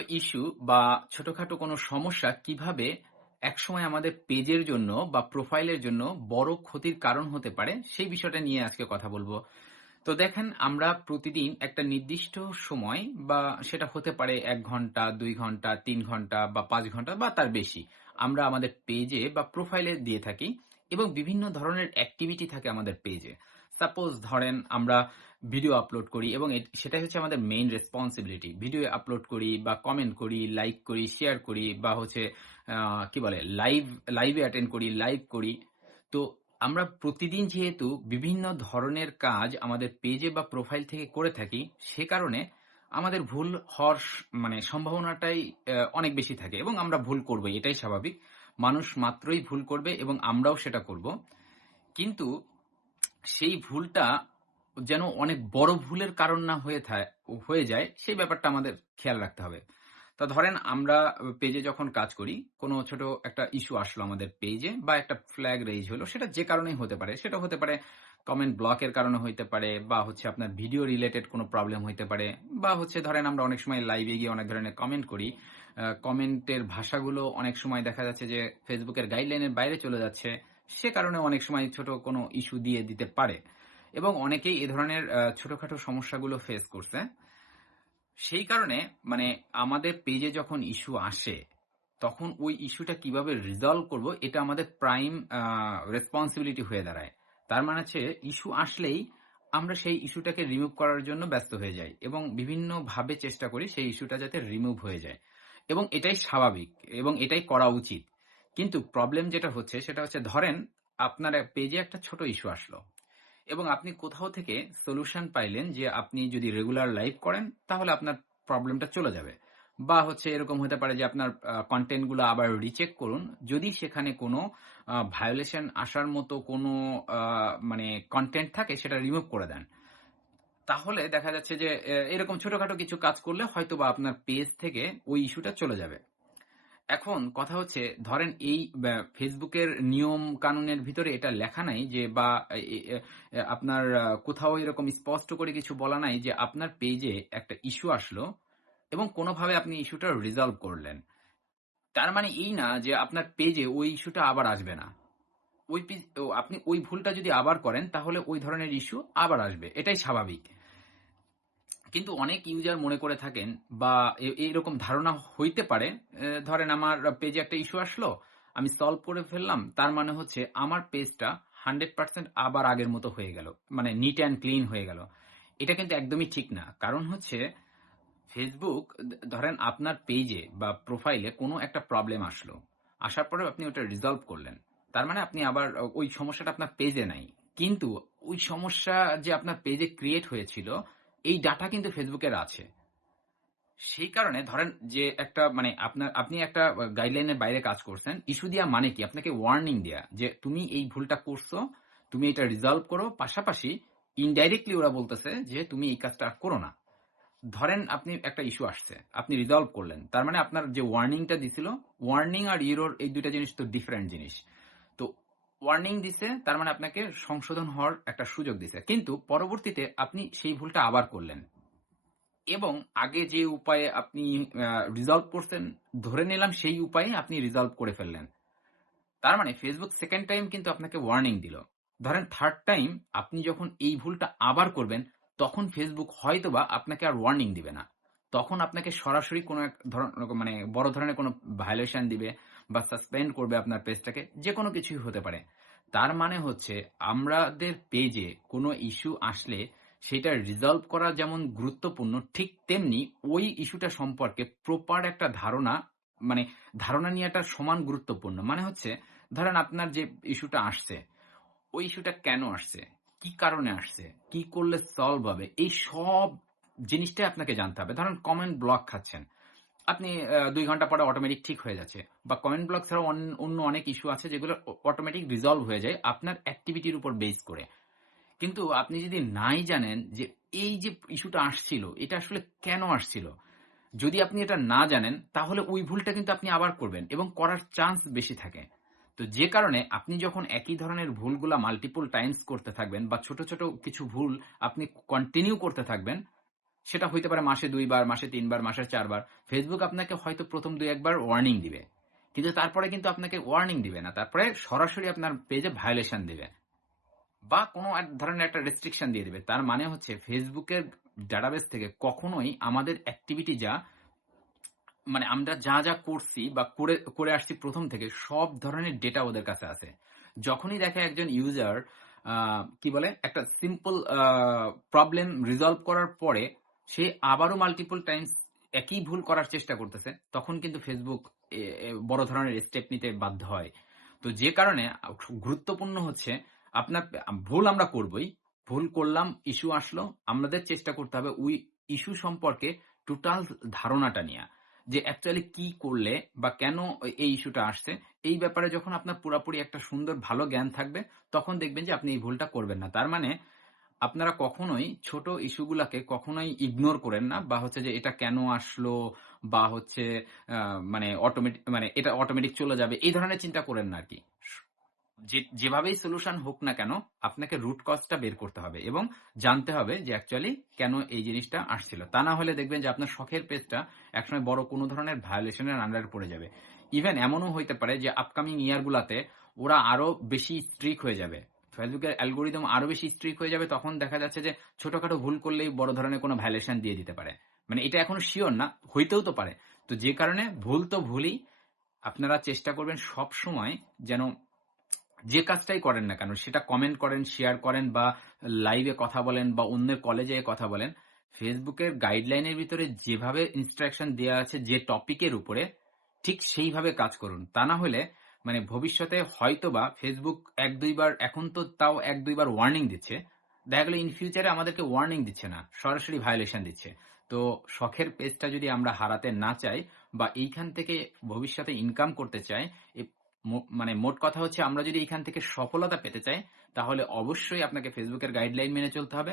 Issue বা ছোটখাটো কোনো সমস্যা কীভাবে একসময় আমাদের পেজের জন্য বা প্রোফাইলের জন্য বড় ক্ষতির কারণ হতে পারে, সেই বিষয়টা নিয়ে আজকে কথা বলব। তো দেখেন, আমরা প্রতিদিন একটা নির্দিষ্ট সময় বা সেটা হতে পারে এক ঘণ্টা, দুই ঘণ্টা, তিন ঘণ্টা বা পাঁচ ঘণ্টা বা তার বেশি আমরা আমাদের পেজে বা প্রোফাইলে দিয়ে থাকি এবং বিভিন্ন ধরনের অ্যাক্টিভিটি থাকে আমাদের পেজে। সাপোজ ধরেন আমরা ভিডিও আপলোড করি এবং সেটাই হচ্ছে আমাদের মেইন রেসপন্সিবিলিটি ভিডিও আপলোড করি বা কমেন্ট করি লাইক করি শেয়ার করি বা হচ্ছে কি বলে লাইভ লাইভে অ্যাটেন্ড করি লাইভ করি। তো আমরা প্রতিদিন যেহেতু বিভিন্ন ধরনের কাজ আমাদের পেজে বা প্রোফাইল থেকে করে থাকি, সে কারণে আমাদের ভুল হওয়ার মানে সম্ভাবনাটাই অনেক বেশি থাকে এবং আমরা ভুল করব, এটাই স্বাভাবিক। মানুষ মাত্রই ভুল করবে এবং আমরাও সেটা করব। কিন্তু সেই ভুলটা যেন অনেক বড় ভুলের কারণ না হয়ে হয়ে যায়, সেই ব্যাপারটা আমাদের খেয়াল রাখতে হবে। তা ধরেন আমরা পেজে যখন কাজ করি, কোনো ছোট একটা ইস্যু আসলো আমাদের পেজে বা একটা ফ্ল্যাগ রেজ হলো, সেটা যে কারণেই হতে পারে। সেটা হতে পারে কমেন্ট ব্লকের কারণে হইতে পারে বা হচ্ছে আপনার ভিডিও রিলেটেড কোনো প্রবলেম হইতে পারে বা হচ্ছে ধরেন আমরা অনেক সময় লাইভে গিয়ে অনেক ধরনের কমেন্ট করি। কমেন্টের ভাষাগুলো অনেক সময় দেখা যাচ্ছে যে ফেসবুকের গাইডলাইনের বাইরে চলে যাচ্ছে, সে কারণে অনেক সময় ছোট কোনো ইস্যু দিয়ে দিতে পারে। এবং অনেকেই এ ধরনের ছোটখাটো সমস্যাগুলো ফেস করছে। সেই কারণে মানে আমাদের পেজে যখন ইস্যু আসে, তখন ওই ইস্যুটা কীভাবে রিজলভ করব, এটা আমাদের প্রাইম রেসপন্সিবিলিটি হয়ে দাঁড়ায়। তার মানে হচ্ছে ইস্যু আসলেই আমরা সেই ইস্যুটাকে রিমুভ করার জন্য ব্যস্ত হয়ে যাই এবং বিভিন্ন ভাবে চেষ্টা করি সেই ইস্যুটা যাতে রিমুভ হয়ে যায়। এবং এটাই স্বাভাবিক এবং এটাই করা উচিত। কিন্তু প্রবলেম যেটা হচ্ছে, সেটা হচ্ছে, ধরেন আপনার পেজে একটা ছোট ইস্যু আসলো। এবং আপনি কোথাও থেকে সলিউশন পাইলেন যে আপনি যদি রেগুলার লাইভ করেন, তাহলে আপনার প্রবলেমটা চলে যাবে। বা হচ্ছে এরকম হতে পারে যে আপনার কন্টেন্টগুলো আবার রিচেক করুন। যদি সেখানে কোনো ভায়োলেশন আসার মতো কোনো মানে কন্টেন্ট থাকে, সেটা রিমুভ করে দেন। তাহলে দেখা যাচ্ছে যে এরকম ছোটখাটো কিছু কাজ করলে হয়তো বা আপনার পেজ থেকে ওই ইস্যুটা চলে যাবে। এখন কথা হচ্ছে, ধরেন এই ফেসবুকের নিয়ম কানুনের ভিতরে এটা লেখা নাই যে, বা আপনার কোথাও এরকম স্পষ্ট করে কিছু বলা নাই যে আপনার পেজে একটা ইস্যু আসলো এবং কোনোভাবে আপনি ইস্যুটা রিজলভ করলেন। তার মানে এই না যে আপনার পেজে ওই ইস্যুটা আবার আসবে না। ওই আপনি ওই ভুলটা যদি আবার করেন তাহলে ওই ধরনের ইস্যু আবার আসবে। এটাই স্বাভাবিক। কিন্তু অনেক ইউজার মনে করে থাকেন বা এইরকম ধারণা হইতে পারে। ধরেন আমার পেজে একটা ইস্যু আসলো, আমি সলভ করে ফেললাম, তার মানে হচ্ছে আমার পেজটা হান্ড্রেড পার্সেন্ট আবার আগের মতো হয়ে গেল মানে নিট অ্যান্ড ক্লিন হয়ে গেল। এটা কিন্তু একদমই ঠিক না। কারণ হচ্ছে ফেসবুক ধরেন আপনার পেজে বা প্রোফাইলে কোনো একটা প্রবলেম আসলো, আসার পরে আপনি ওটা রিজলভ করলেন। তার মানে আপনি আবার ওই সমস্যাটা আপনার পেজে নাই। কিন্তু ওই সমস্যা যে আপনার পেজে ক্রিয়েট হয়েছিল এই ডাটা কিন্তু ফেসবুকের আছে। সেই কারণে ধরেন যে একটা মানে আপনার, আপনি একটা গাইডলাইনের বাইরে কাজ করছেন ইস্যু দেওয়া মানে কি? আপনাকে ওয়ার্নিং দেয়া যে তুমি এই ভুলটা করছ, তুমি এটা রিজলভ করো। পাশাপাশি ইনডাইরেক্টলি ওরা বলতেছে যে তুমি এই কাজটা করো না। ধরেন আপনি একটা ইস্যু আসছে, আপনি রিজলভ করলেন। তার মানে আপনার যে ওয়ার্নিংটা দিছিল ওয়ার্নিং আর ইউরোর এই দুইটা জিনিস তো ডিফারেন্ট জিনিস। ওয়ার্নিং দিছে, তার মানে আপনাকে সংশোধন হওয়ার একটা সুযোগ দিছে। কিন্তু পরবর্তীতে আপনি সেই ভুলটা আবার করলেন। এবং আগে যে উপায়ে আপনি রিজলভ করছেন, ধরে নিলাম সেই উপায়ে আপনি রিজলভ করে ফেললেন। তার মানে ফেসবুক সেকেন্ড টাইম কিন্তু আপনাকে ওয়ার্নিং দিল। ধরেন থার্ড টাইম আপনি যখন এই ভুলটা আবার করবেন, তখন ফেসবুক হয়তোবা আপনাকে আর ওয়ার্নিং দিবে না। তখন আপনাকে সরাসরি কোনো এক ধরনের মানে বড় ধরনের কোনো ভায়োলেশন দিবে বা সাসপেন্ড করবে আপনার পেজটাকে যে কোনো কিছুই হতে পারে। তার মানে হচ্ছে, আমাদের পেজে কোনো ইস্যু আসলে সেটা রিজলভ করা যেমন গুরুত্বপূর্ণ, ঠিক তেমনি ওই ইস্যুটা সম্পর্কে প্রপার একটা ধারণা মানে ধারণা নেওয়াটা সমান গুরুত্বপূর্ণ। মানে হচ্ছে, ধরেন আপনার যে ইস্যুটা আসছে, ওই ইস্যুটা কেন আসছে? কি কারণে আসছে? কি করলে সলভ হবে? এই সব জিনিসটাই আপনাকে জানতে হবে। ধরেন কমেন্ট ব্লক খাচ্ছেন। আপনি দুই ঘণ্টা পরে অটোমেটিক ঠিক হয়ে যাচ্ছে। বা কমেন্ট ব্লক ছাড়াও অন্য- অনেক ইস্যু আছে যেগুলো অটোমেটিক রিজলভ হয়ে যায় আপনার অ্যাক্টিভিটির উপর বেস করে। কিন্তু আপনি যদি নাই জানেন যে এই যে ইস্যুটা আসছিল, এটা আসলে কেন আসছিল? যদি আপনি এটা না জানেন, তাহলে ওই ভুলটা কিন্তু আপনি আবার করবেন এবং করার চান্স বেশি থাকে। তো যে কারণে আপনি যখন একই ধরনের ভুলগুলা মাল্টিপল টাইমস করতে থাকবেন বা ছোট ছোট কিছু ভুল আপনি কন্টিনিউ করতে থাকবেন সেটা হইতে পারে মাসে দুইবার, মাসে তিনবার, মাসে চারবার। ফেসবুক আপনাকে হয়তো প্রথম দুই একবার ওয়ার্নিং দিবে। কিন্তু তারপরে কিন্তু আপনাকে ওয়ার্নিং দিবে না। তারপরে সরাসরি আপনার পেজে ভায়োলেশন দিবে। বা কোনো এক ধরনের একটা রেস্ট্রিকশন দিয়ে দিবে। তার মানে হচ্ছে ফেসবুকের ডাটাবেস থেকে কখনোই আমাদের অ্যাক্টিভিটি যা মানে আমরা যা যা করছি বা করে করে আসছি প্রথম থেকে সব ধরনের ডেটা ওদের কাছে আছে। যখনই দেখে একজন ইউজার কি বলে? একটা সিম্পল প্রবলেম রিজলভ করার পরে সে আবারও মাল্টিপল টাইমস একই ভুল করার চেষ্টা করতেছে, তখন কিন্তু ফেসবুক বড় ধরনের স্টেপ নিতে বাধ্য হয়। তো যে কারণে গুরুত্বপূর্ণ হচ্ছে, আপনার ভুল আমরা করবই, ভুল করলাম ইস্যু আসলো, আমাদের চেষ্টা করতে হবে ওই ইস্যু সম্পর্কে টোটাল ধারণাটা নিয়ে, যে অ্যাকচুয়ালি কি করলে বা কেন এই ইস্যুটা আসছে। এই ব্যাপারে যখন আপনার পুরোপুরি একটা সুন্দর ভালো জ্ঞান থাকবে, তখন দেখবেন যে আপনি এই ভুলটা করবেন না। তার মানে আপনারা কখনোই ছোট ইস্যুগুলাকে কখনোই ইগনোর করেন না বা হচ্ছে যে এটা কেন আসলো বা হচ্ছে মানে অটোমেটিক মানে এটা অটোমেটিক চলে যাবে, এই ধরনের চিন্তা করেন না আর কি যেভাবেই সলিউশন হোক না কেন, আপনাকে রুট কজটা বের করতে হবে এবং জানতে হবে যে অ্যাকচুয়ালি কেন এই জিনিসটা আসছিল। তা না হলে দেখবেন যে আপনার শখের পেজটা একসময় বড় কোনো ধরনের ভায়োলেশনের আন্ডারে পড়ে যাবে। ইভেন এমনও হইতে পারে যে আপকামিং ইয়ারগুলাতে ওরা আরও বেশি স্ট্রিক হয়ে যাবে। ফেসবুকের অ্যালগোরিদম আরও বেশি স্ট্রিক হয়ে যাবে, তখন দেখা যাচ্ছে যে ছোটখাটো ভুল করলেই বড় ধরনের কোনো ভায়োলেশন দিয়ে দিতে পারে। মানে এটা এখনও শিওর না, হইতেও তো পারে। তো যে কারণে ভুল তো ভুলই আপনারা চেষ্টা করবেন সব সময় যেন যে কাজটাই করেন না কেন, সেটা কমেন্ট করেন শেয়ার করেন বা লাইভে কথা বলেন বা অন্যের কলেজে কথা বলেন, ফেসবুকের গাইডলাইনের ভিতরে যেভাবে ইনস্ট্রাকশন দেওয়া আছে যে টপিকের উপরে, ঠিক সেইভাবে কাজ করুন। তা না হলে মানে ভবিষ্যতে হয়তোবা ফেসবুক এক দুইবার এখন তো তাও এক দুইবার ওয়ার্নিং দিচ্ছে। দেখা গেলো ইন ফিউচারে আমাদেরকে ওয়ার্নিং দিচ্ছে না, সরাসরি ভায়োলেশন দিচ্ছে। তো শখের পেজটা যদি আমরা হারাতে না চাই বা এইখান থেকে ভবিষ্যতে ইনকাম করতে চাই মানে মোট কথা হচ্ছে আমরা যদি এখান থেকে সফলতা পেতে চাই, তাহলে অবশ্যই আপনাকে ফেসবুকের গাইডলাইন মেনে চলতে হবে।